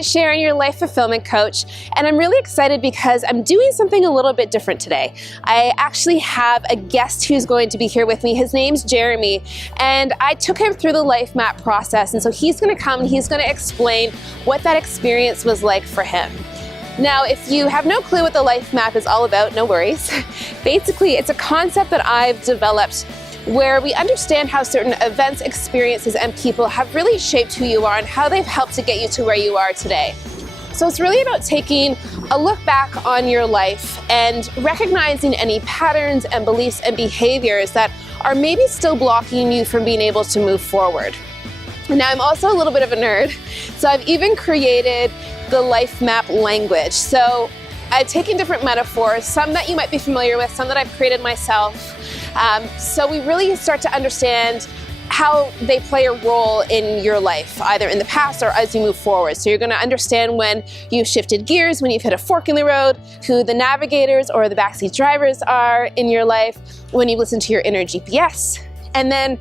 it's Sharon, your life fulfillment coach, and I'm really excited because I'm doing something a little bit different today. I actually have a guest who's going to be here with me. His name's Jeremy, and I took him through the life map process, and so he's going to come and he's going to explain what that experience was like for him. Now, if you have no clue what the life map is all about, no worries. Basically, it's a concept that I've developed where we understand how certain events, experiences, and people have really shaped who you are and how they've helped to get you to where you are today. So it's really about taking a look back on your life and recognizing any patterns and beliefs and behaviors that are maybe still blocking you from being able to move forward. Now, I'm also a little bit of a nerd, so I've even created the life map language. So I've taken different metaphors, some that you might be familiar with, some that I've created myself. So we really start to understand how they play a role in your life, either in the past or as you move forward. So you're going to understand when you've shifted gears, when you've hit a fork in the road, who the navigators or the backseat drivers are in your life, when you listen to your inner GPS. And then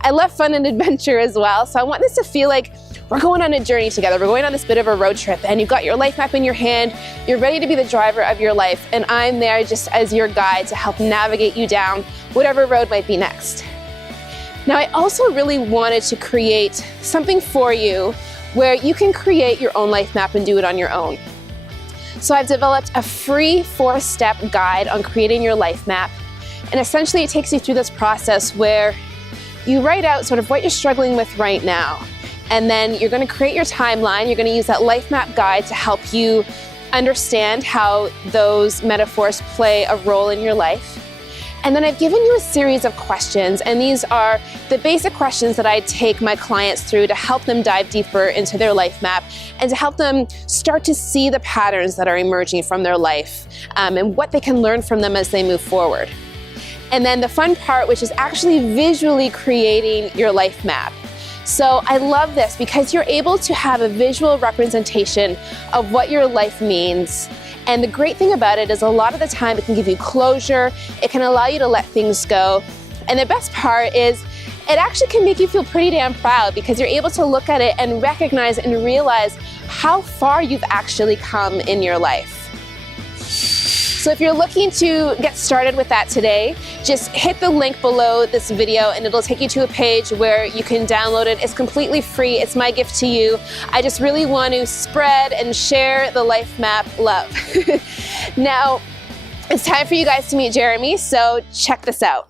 I love fun and adventure as well. So I want this to feel like we're going on a journey together. We're going on this bit of a road trip, and you've got your life map in your hand. You're ready to be the driver of your life, and I'm there just as your guide to help navigate you down whatever road might be next. Now, I also really wanted to create something for you where you can create your own life map and do it on your own. So I've developed a free 4-step guide on creating your life map, and essentially it takes you through this process where you write out sort of what you're struggling with right now. And then you're going to create your timeline. You're going to use that life map guide to help you understand how those metaphors play a role in your life. And then I've given you a series of questions, and these are the basic questions that I take my clients through to help them dive deeper into their life map and to help them start to see the patterns that are emerging from their life and what they can learn from them as they move forward. And then the fun part, which is actually visually creating your life map. So I love this because you're able to have a visual representation of what your life means. And the great thing about it is a lot of the time it can give you closure, it can allow you to let things go. And the best part is it actually can make you feel pretty damn proud because you're able to look at it and recognize and realize how far you've actually come in your life. So if you're looking to get started with that today, just hit the link below this video and it'll take you to a page where you can download it. It's completely free. It's my gift to you. I just really want to spread and share the life map love. Now, it's time for you guys to meet Jeremy, so check this out.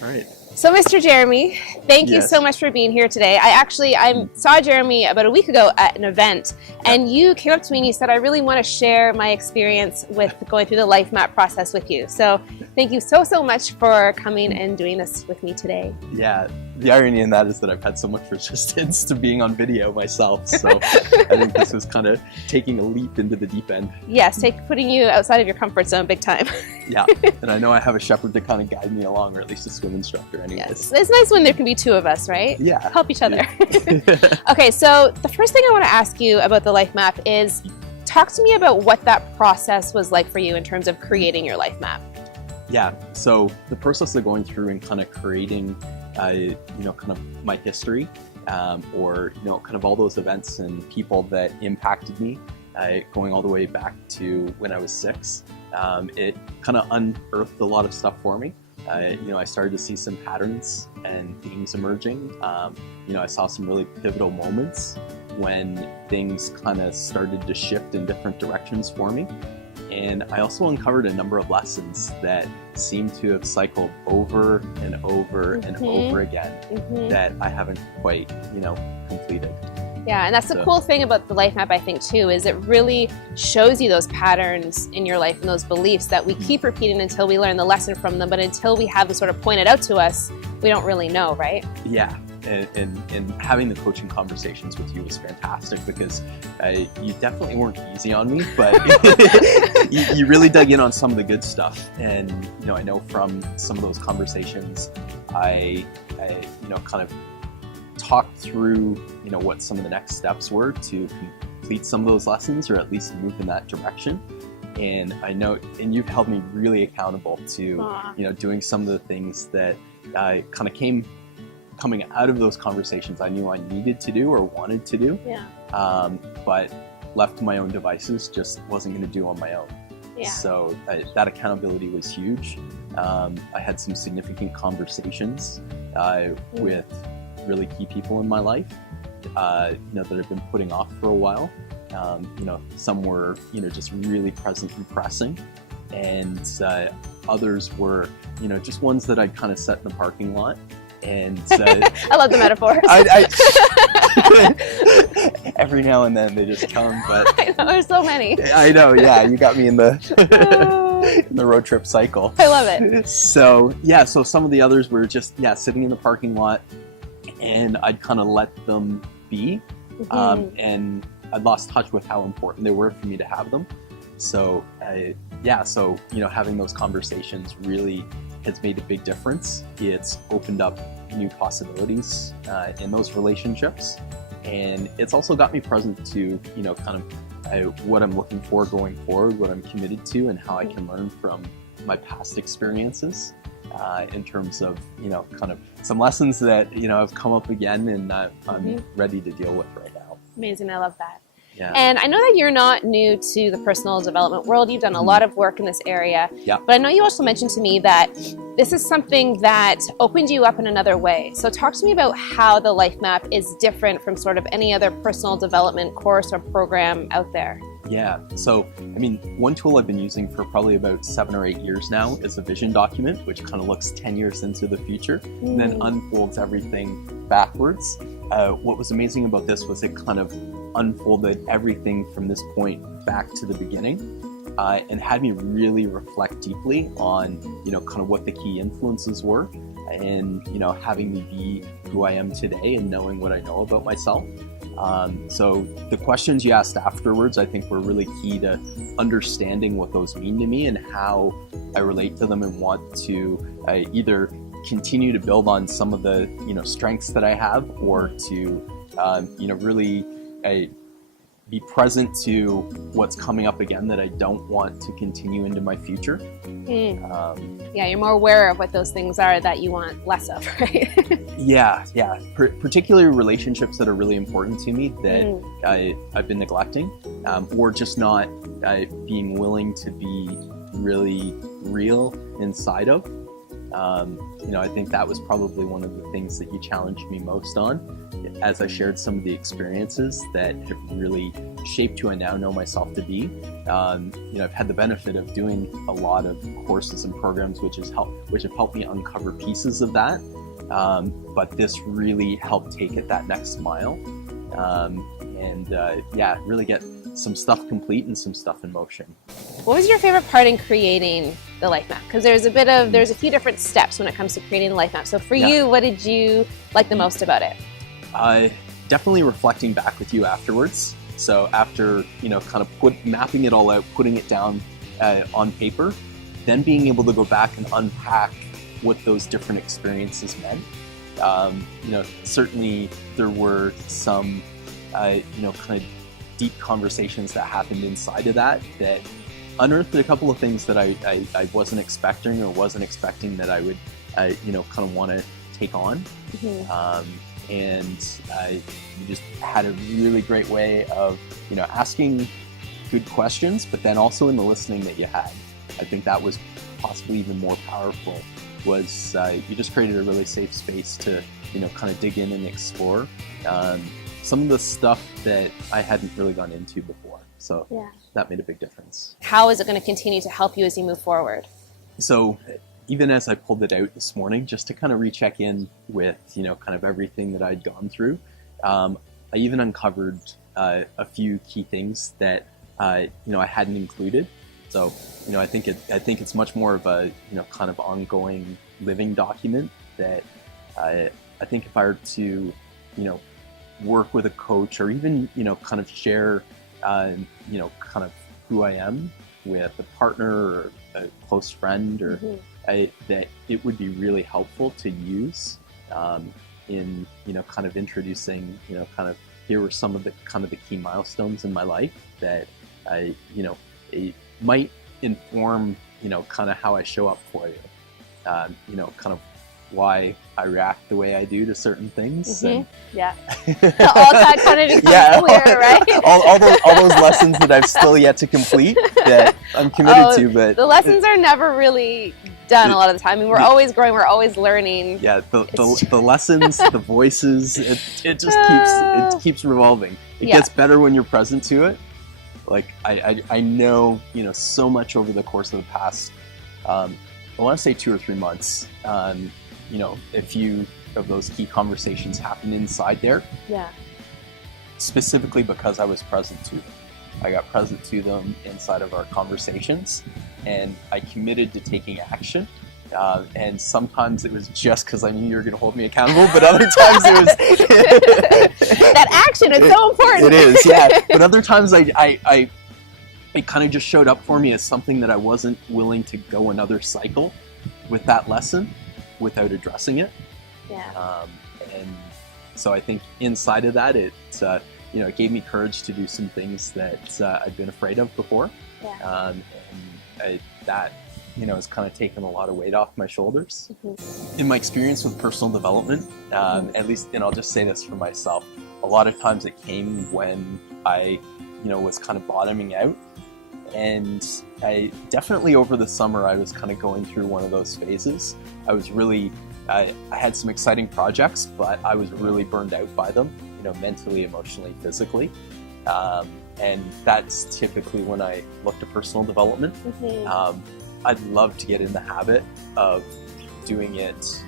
All right. So Mr. Jeremy, thank you so much for being here today. I saw Jeremy about a week ago at an event, and you came up to me and you said, I really want to share my experience with going through the life map process with you. So thank you so much for coming and doing this with me today. Yeah, the irony in that is that I've had so much resistance to being on video myself, so I think this was kind of taking a leap into the deep end. Yes, putting you outside of your comfort zone big time. Yeah, and I know I have a shepherd to kind of guide me along, or at least a swim instructor anyways. Yes, it's nice when there can be two of us, right? Yeah. Help each other. Yeah. Okay, so the first thing I want to ask you about the life map is talk to me about what that process was like for you in terms of creating your life map. Yeah, so the process of going through and kind of creating, kind of my history, or, kind of all those events and people that impacted me, going all the way back to when I was 6, it kind of unearthed a lot of stuff for me. I started to see some patterns and themes emerging. I saw some really pivotal moments when things kind of started to shift in different directions for me. And I also uncovered a number of lessons that seem to have cycled over and over and over again that I haven't quite, completed. Yeah, and that's the cool thing about the life map, I think, too, is it really shows you those patterns in your life and those beliefs that we keep repeating until we learn the lesson from them. But until we have them sort of pointed out to us, we don't really know, right? Yeah. And having the coaching conversations with you was fantastic because you definitely weren't easy on me, but you really dug in on some of the good stuff. And, I know from some of those conversations, I kind of talked through, what some of the next steps were to complete some of those lessons or at least move in that direction. And I know, and you've held me really accountable to, doing some of the things that I kind of coming out of those conversations I knew I needed to do or wanted to do. Yeah. But left to my own devices, just wasn't going to do on my own. Yeah. So that accountability was huge. I had some significant conversations with really key people in my life, that I've been putting off for a while. Some were, just really present and pressing, and others were, just ones that I'd kind of set in the parking lot. And I love the metaphors. Every now and then they just come, but I know, there's so many. I know, yeah, you got me in the in the road trip cycle. I love it. So some of the others were just sitting in the parking lot, and I'd kind of let them be, and I'd lost touch with how important they were for me to have them. So having those conversations really has made a big difference. It's opened up new possibilities in those relationships, and it's also got me present to what I'm looking for going forward, what I'm committed to, and how I can learn from my past experiences in terms of kind of some lessons that have come up again, and I'm ready to deal with right now. Amazing, I love that. Yeah. And I know that you're not new to the personal development world. You've done a lot of work in this area. Yeah. But I know you also mentioned to me that this is something that opened you up in another way. So talk to me about how the Life Map is different from sort of any other personal development course or program out there. Yeah, so one tool I've been using for probably about 7 or 8 years now is a vision document, which kind of looks 10 years into the future and then unfolds everything backwards. What was amazing about this was it kind of unfolded everything from this point back to the beginning, and had me really reflect deeply on kind of what the key influences were, and having me be who I am today and knowing what I know about myself. So the questions you asked afterwards, I think, were really key to understanding what those mean to me and how I relate to them, and want to either continue to build on some of the strengths that I have, or to really be present to what's coming up again that I don't want to continue into my future. You're more aware of what those things are that you want less of, right? Particularly relationships that are really important to me that I've been neglecting, or just not being willing to be really real inside of. I think that was probably one of the things that you challenged me most on, as I shared some of the experiences that have really shaped who I now know myself to be. I've had the benefit of doing a lot of courses and programs which have helped me uncover pieces of that. But this really helped take it that next mile, and really get some stuff complete and some stuff in motion. What was your favorite part in creating the Life Map? Because there's a few different steps when it comes to creating the Life Map. So for you, what did you like the most about it? Definitely reflecting back with you afterwards. So after kind of mapping it all out, putting it down on paper, then being able to go back and unpack what those different experiences meant. Certainly there were some kind of deep conversations that happened inside of that unearthed a couple of things that I wasn't expecting, or wasn't expecting that I would kind of want to take on. And you just had a really great way of asking good questions, but then also in the listening that you had. I think that was possibly even more powerful, was you just created a really safe space to kind of dig in and explore some of the stuff that I hadn't really gone into before. So that made a big difference. How is it going to continue to help you as you move forward? So even as I pulled it out this morning, just to kind of recheck in with, kind of everything that I'd gone through, I even uncovered a few key things that, I hadn't included. So, I think it's much more of a, kind of ongoing living document that I think if I were to, work with a coach, or even, kind of share, kind of who I am with a partner or a close friend, or that it would be really helpful to use in, kind of introducing, kind of, here were some of the kind of the key milestones in my life that it might inform, kind of how I show up for you. Kind of why I react the way I do to certain things. And Yeah. All that kind of becomes clear, right? all those lessons that I've still yet to complete that I'm committed to. But the lessons are never really done a lot of the time. I mean, we're always growing, we're always learning. Yeah, the lessons, the voices, it just keeps revolving. It gets better when you're present to it. Like I know, you know, so much over the course of the past, I want to say 2 or 3 months. You know, a few of those key conversations happened inside there. Yeah. Specifically because I was present to them. I got present to them inside of our conversations, and I committed to taking action. And sometimes it was just because I knew you were going to hold me accountable, but other times it was that action is so important. It is, yeah. But other times it kind of just showed up for me as something that I wasn't willing to go another cycle with that lesson without addressing it. Yeah. And so I think inside of that, it you know, it gave me courage to do some things that I'd been afraid of before. Yeah. And that, you know, has kind of taken a lot of weight off my shoulders. In my experience with personal development, at least, and I'll just say this for myself, a lot of times it came when I, you know, was kind of bottoming out. And I definitely over the summer, I was kind of going through one of those phases. I was really, I had some exciting projects, but I was really burned out by them, you know, mentally, emotionally, physically. And that's typically when I look to personal development. I'd love to get in the habit of doing it.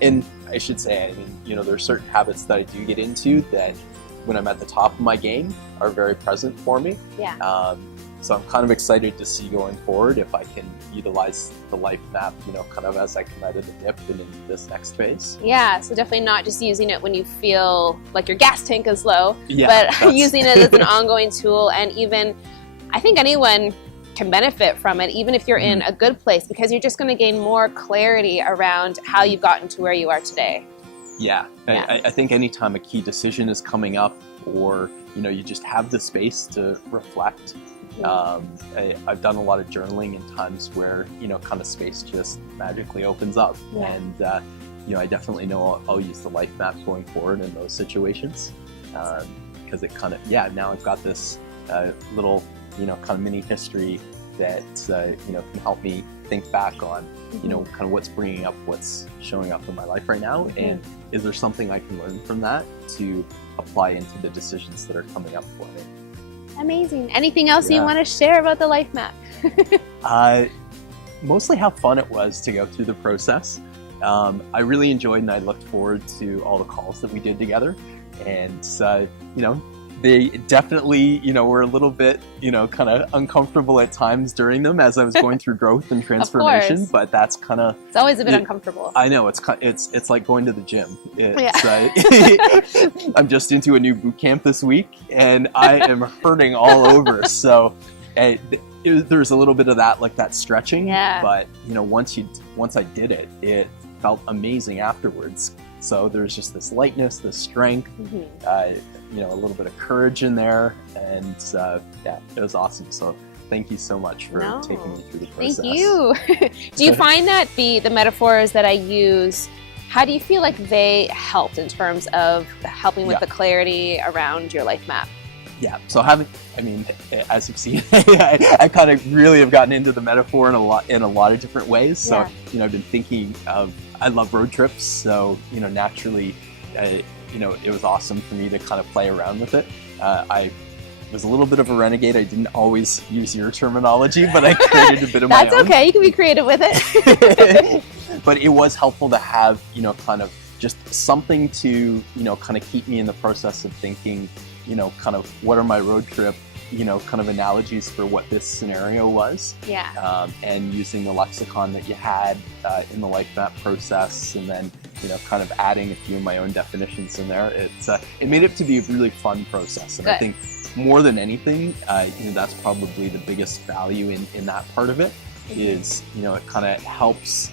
And I should say, I mean, you know, there are certain habits that I do get into that when I'm at the top of my game are very present for me. Yeah. So I'm kind of excited to see going forward if I can utilize the life map, you know, kind of as I come out of the dip and into this next phase. Yeah, so definitely not just using it when you feel like your gas tank is low, yeah, but using it as an ongoing tool. And even, I think anyone can benefit from it, even if you're in a good place, because you're just going to gain more clarity around how you've gotten to where you are today. Yeah, I think anytime a key decision is coming up, or, you know, you just have the space to reflect. I've done a lot of journaling in times where, you know, kind of space just magically opens up. And, you know, I definitely know I'll use the life map going forward in those situations, because it kind of, now I've got this little, you know, kind of mini history that, you know, can help me think back on, you know, kind of what's bringing up, what's showing up in my life right now. And is there something I can learn from that to apply into the decisions that are coming up for me? Amazing. Anything else you want to share about the life map? Mostly how fun it was to go through the process. I really enjoyed, and I looked forward to all the calls that we did together. And, you know, they definitely, you know, were a little bit, you know, kind of uncomfortable at times during them as I was going through growth and transformation. But that's kind of, it's always a bit uncomfortable. I know, it's like going to the gym. I'm just into a new boot camp this week, and I am hurting all over. So there's a little bit of that, like that stretching. But, you know, once I did it, it felt amazing afterwards. So there's just this lightness, this strength, you know, a little bit of courage in there, and it was awesome. So thank you so much for taking me through the process. Thank you. Do you find that the metaphors that I use, how do you feel like they helped in terms of helping with the clarity around your life map? Yeah, so as you've seen, I kind of really have gotten into the metaphor in a lot of different ways. So, you know, I've been thinking of, I love road trips, so, you know, naturally, you know, it was awesome for me to kind of play around with it. I was a little bit of a renegade. I didn't always use your terminology, but I created a bit of my own. That's okay, you can be creative with it. But it was helpful to have, you know, kind of just something to, you know, kind of keep me in the process of thinking, you know, kind of what are my road trip, you know, kind of analogies for what this scenario was. And using the lexicon that you had in the life map process, and then, you know, kind of adding a few of my own definitions in there. It made it to be a really fun process. And I think more than anything, you know, that's probably the biggest value in that part of it is, you know, it kind of helps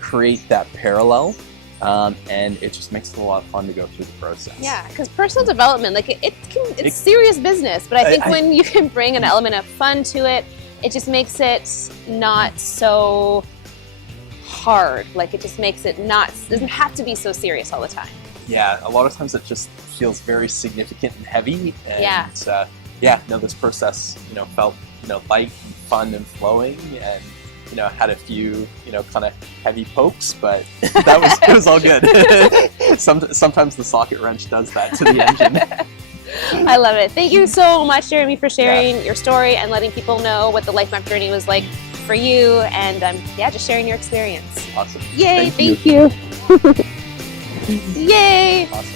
create that parallel. And it just makes it a lot of fun to go through the process. Yeah, because personal development, like it's serious business, but I think when you can bring an element of fun to it, it just makes it not so hard. Like it just makes it not, doesn't have to be so serious all the time. Yeah, a lot of times it just feels very significant and heavy. And no, this process, felt, light and fun and flowing, and had a few, kind of heavy pokes, but it was all good. Sometimes the socket wrench does that to the engine. I love it. Thank you so much, Jeremy, for sharing your story and letting people know what the Life Map journey was like for you, and just sharing your experience. Awesome. Yay! Thank you. Yay! Awesome.